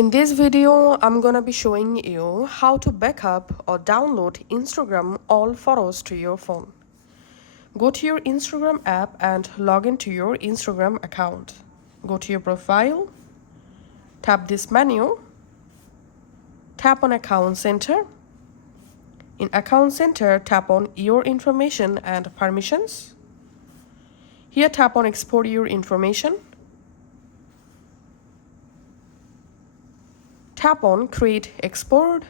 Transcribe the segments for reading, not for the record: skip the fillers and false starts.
In this video, I'm gonna be showing you how to backup or download Instagram all photos to your phone. Go to your Instagram app and log into your Instagram account. Go to your profile, tap this menu, tap on Account Center. In Account Center, tap on Your Information and Permissions. Here, tap on Export Your Information. Tap on Create Export.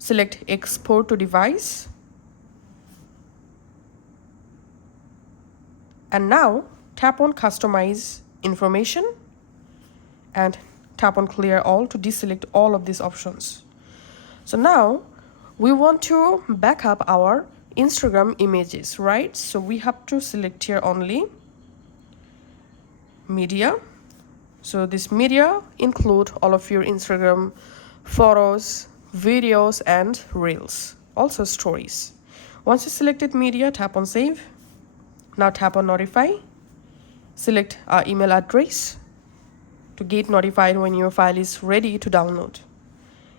Select Export to Device. And now, tap on Customize Information and tap on Clear All to deselect all of these options. So now, we want to back up our Instagram images, right? So we have to select here only Media. So this media include all of your Instagram photos, videos, and reels, also stories. Once you selected media, tap on Save. Now tap on Notify. Select our email address to get notified when your file is ready to download.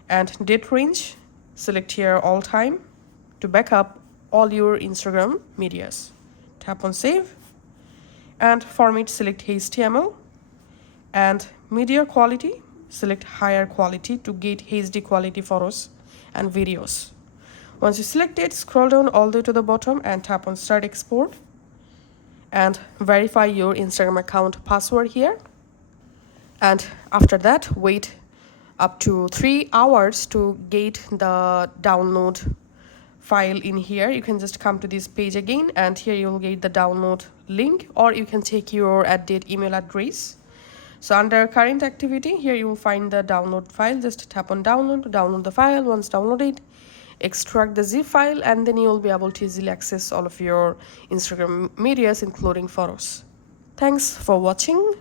And date range, select here all time to back up all your Instagram medias. Tap on Save. And format, select HTML. And media quality, select higher quality to get HD quality photos and videos. Once you select it, scroll down all the way to the bottom and tap on Start Export and verify your Instagram account password here. And after that, wait up to 3 hours to get the download file in here. You can just come to this page again, and here you will get the download link, or you can check your update email address. So under current activity, here you will find the download file. Just tap on download to download the file. Once downloaded, extract the zip file, and then you will be able to easily access all of your Instagram medias, including photos. Thanks for watching.